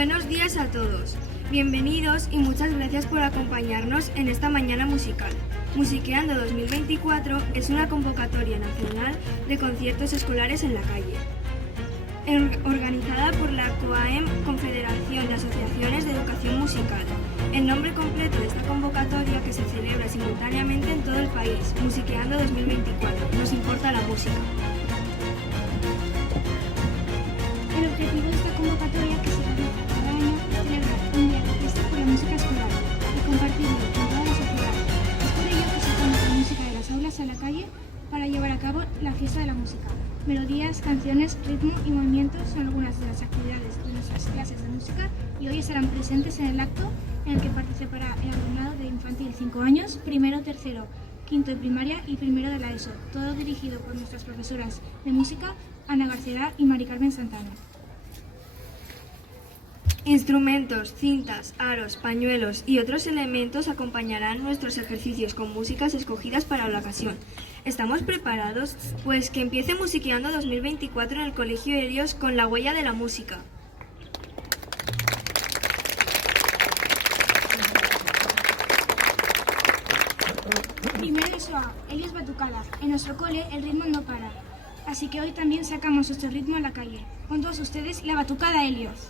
Buenos días a todos. Bienvenidos y muchas gracias por acompañarnos en esta mañana musical. Musiqueando 2024 es una convocatoria nacional de conciertos escolares en la calle, organizada por la COAEM, Confederación de Asociaciones de Educación Musical. El nombre completo de esta convocatoria, que se celebra simultáneamente en todo el país, Musiqueando 2024, nos importa la música. El objetivo de esta convocatoria, que se realiza cada año, es celebrar un día de fiesta por la música escolar y compartirlo con toda la sociedad. Es por ello que sacamos la música de las aulas a la calle para llevar a cabo la fiesta de la música. Melodías, canciones, ritmo y movimientos son algunas de las actividades de nuestras clases de música y hoy estarán presentes en el acto en el que participará el alumnado de infantil 5 años, primero, tercero, quinto de primaria y primero de la ESO, todo dirigido por nuestras profesoras de música, Ana García y Mari Carmen Santana. Instrumentos, cintas, aros, pañuelos y otros elementos acompañarán nuestros ejercicios con músicas escogidas para la ocasión. ¿Estamos preparados? Pues que empiece Musiqueando 2024 en el Colegio Helios con la huella de la música. Primero de SOA, Helios Batucada. En nuestro cole el ritmo no para, así que hoy también sacamos nuestro ritmo a la calle. Con todos ustedes, la Batucada Helios.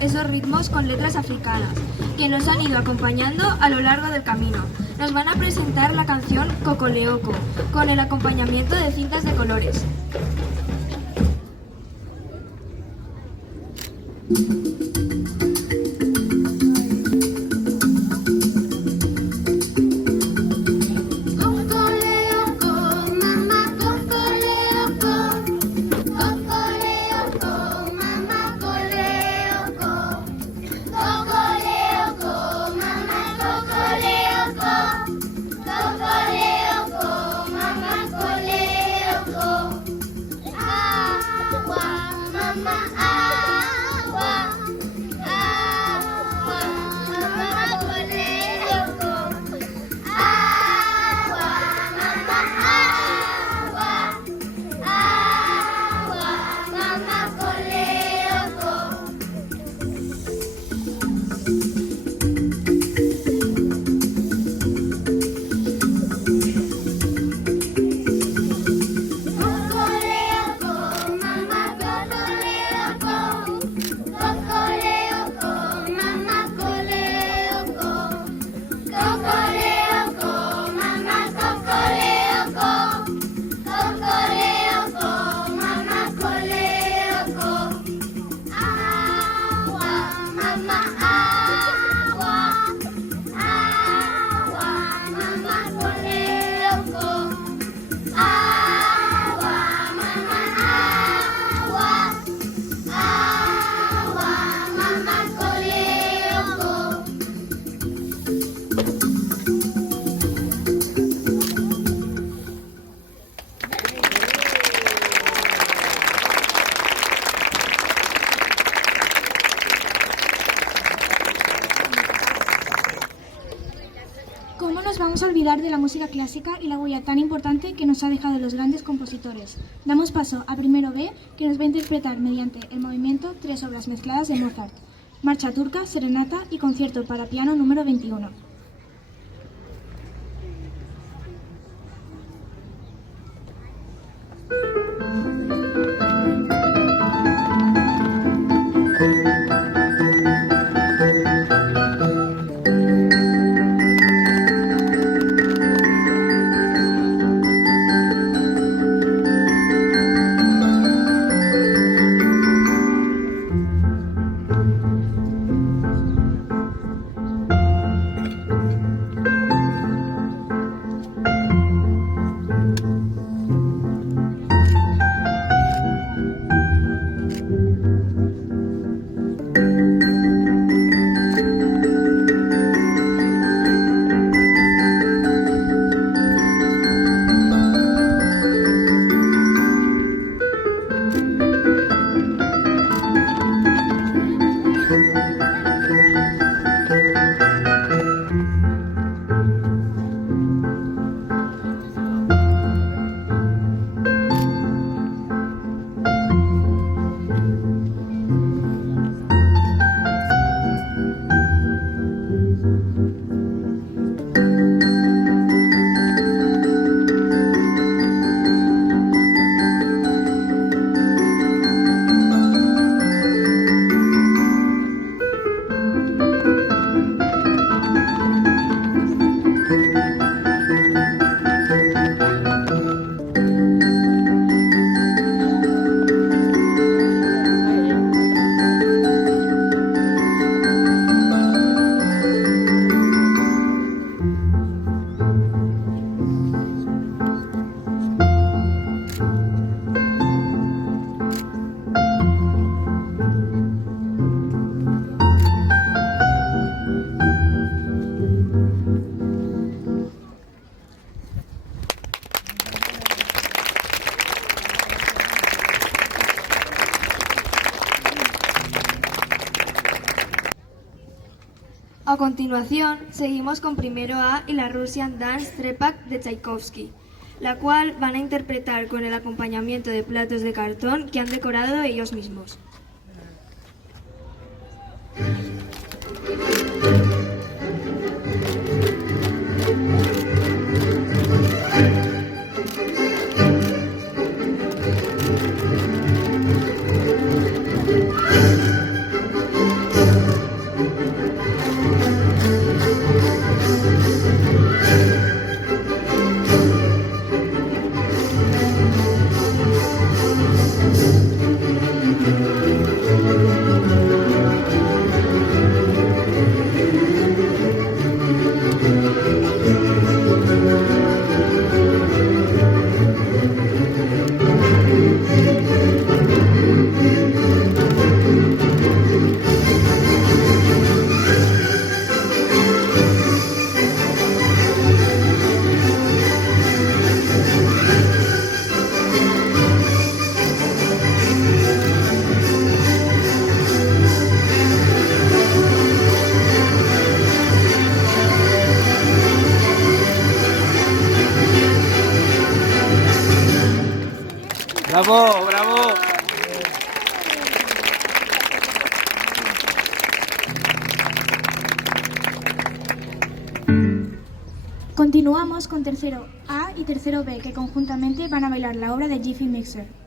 Esos ritmos con letras africanas que nos han ido acompañando a lo largo del camino. Nos van a presentar la canción Cocoleoco con el acompañamiento de cintas de colores. vamos a olvidar de la música clásica y la huella tan importante que nos ha dejado los grandes compositores. Damos paso a Primero B, que nos va a interpretar mediante el movimiento 3 obras mezcladas de Mozart: Marcha turca, Serenata y Concierto para piano número 21. A continuación, seguimos con Primero A y la Russian Dance Trepak de Tchaikovsky, la cual van a interpretar con el acompañamiento de platos de cartón que han decorado ellos mismos. ¡Bravo, bravo! Continuamos con Tercero A y Tercero B, que conjuntamente van a bailar la obra de Jiffy Mixer.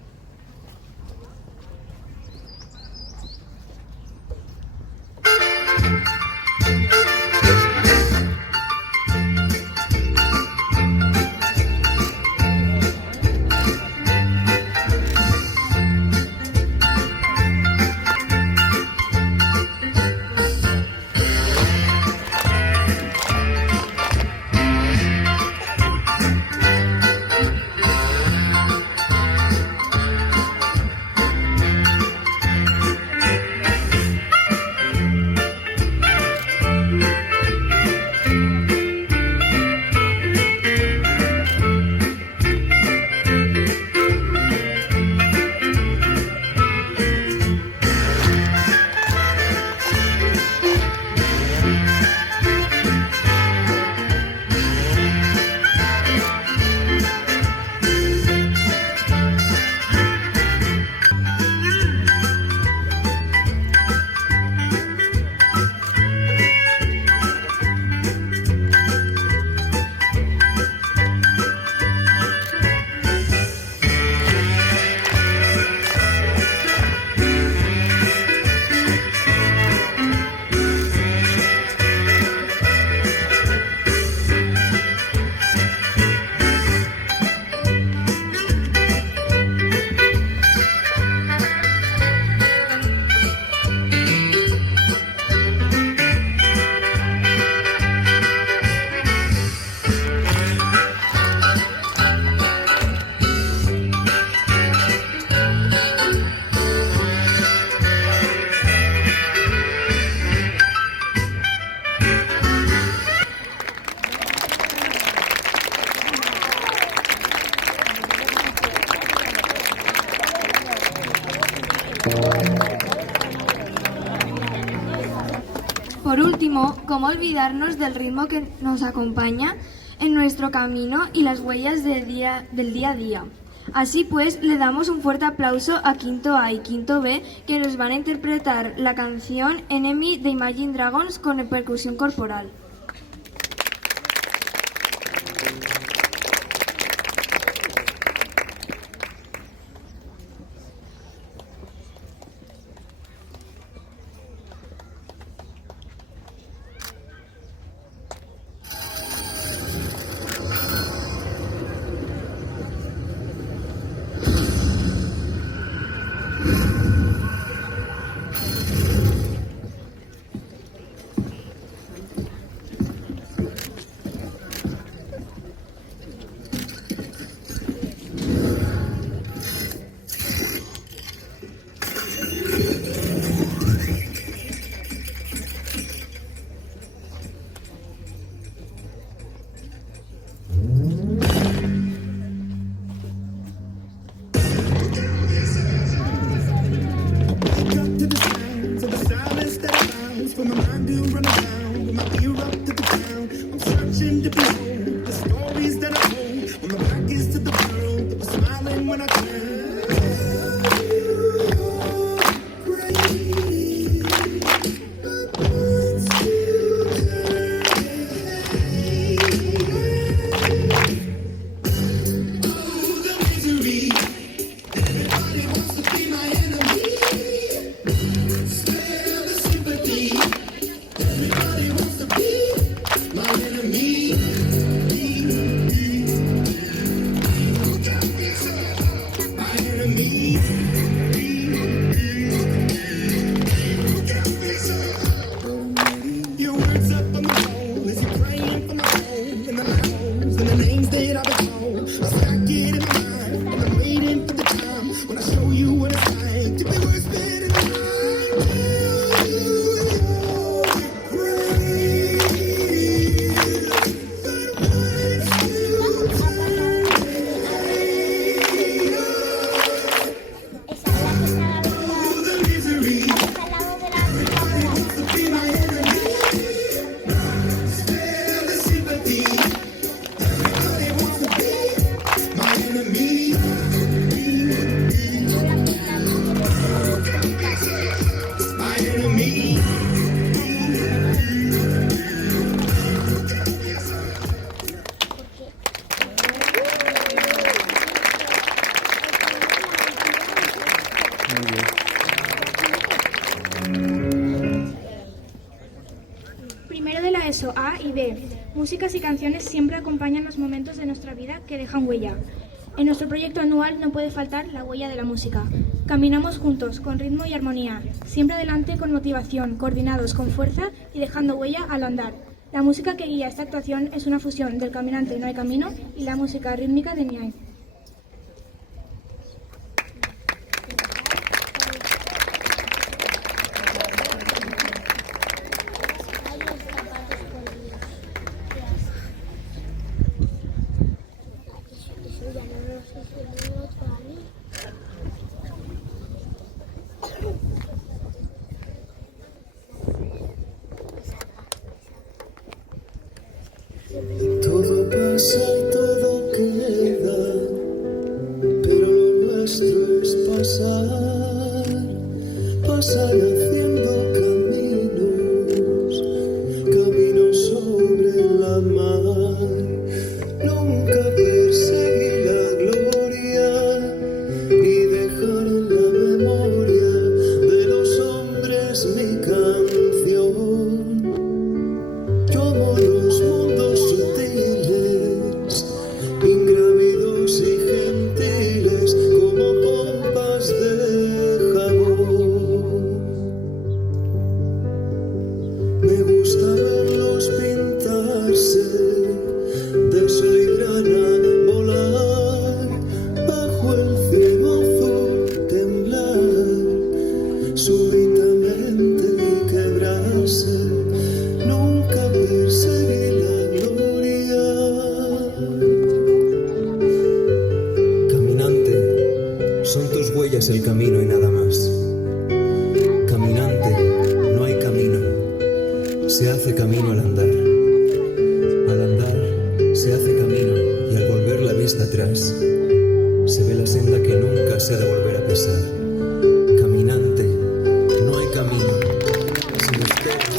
Por último, ¿cómo olvidarnos del ritmo que nos acompaña en nuestro camino y las huellas del día a día? Así pues, le damos un fuerte aplauso a Quinto A y Quinto B, que nos van a interpretar la canción Enemy de Imagine Dragons con percusión corporal. Primero de la ESO A y B. Músicas y canciones siempre acompañan los momentos de nuestra vida que dejan huella. En nuestro proyecto anual no puede faltar la huella de la música. Caminamos juntos, con ritmo y armonía, siempre adelante con motivación, coordinados con fuerza y dejando huella al andar. La música que guía esta actuación es una fusión del Caminante No hay Camino y la música rítmica de Niay. Todo pasa y todo queda, pero lo nuestro es pasar, pasar haciendo caminos sobre la mar. Nunca perseguí la gloria, ni dejar en la memoria de los hombres mi canción. Yo amo los mundos sutiles, ingrávidos y gentiles, como pompas de jabón. Me gusta verlos pintarse de sol y grana, volar bajo el cielo azul, temblar súbitamente y quebrarse. Nunca perseguí la gloria. Caminante, son tus huellas el camino y nada más. Caminante, no hay camino, se hace camino al andar. Al andar se hace camino y al volver la vista atrás se ve la senda que nunca se ha de volver a pisar. Caminante, no hay camino, sin esperas.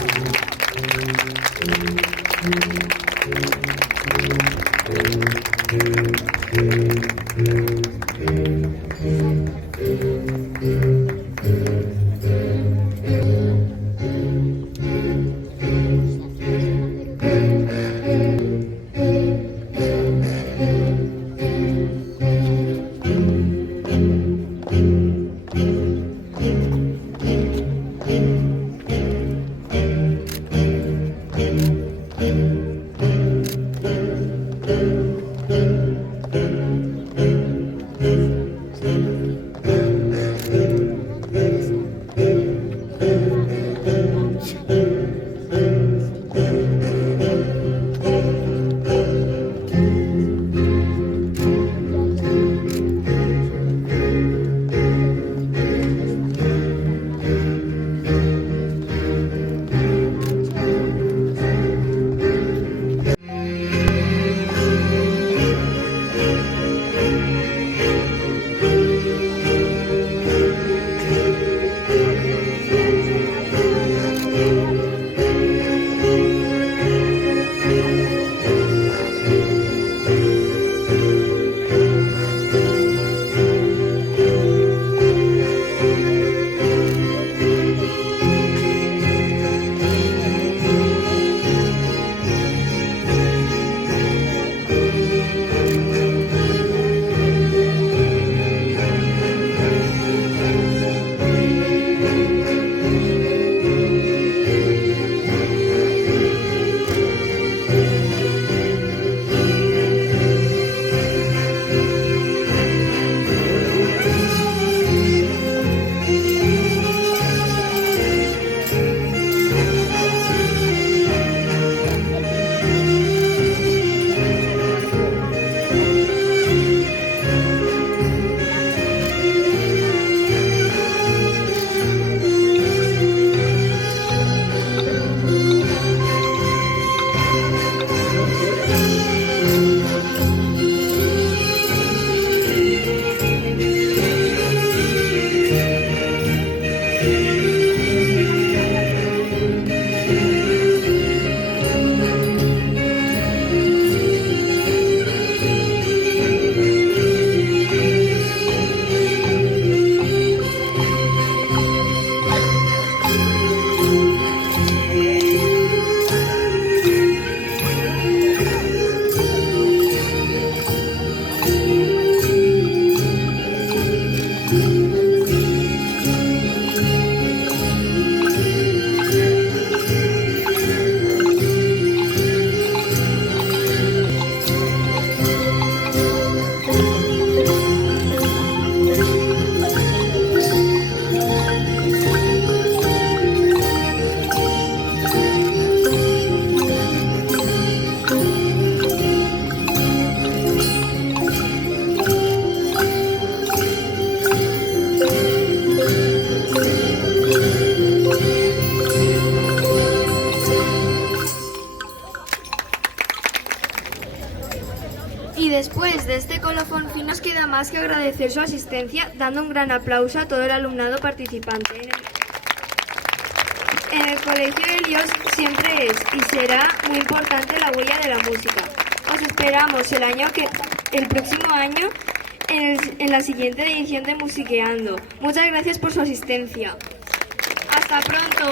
Y después de este colofón fin nos queda más que agradecer su asistencia, dando un gran aplauso a todo el alumnado participante. En el Colegio Helios siempre es y será muy importante la huella de la música. Os esperamos el próximo año en la siguiente edición de Musiqueando. Muchas gracias por su asistencia. ¡Hasta pronto!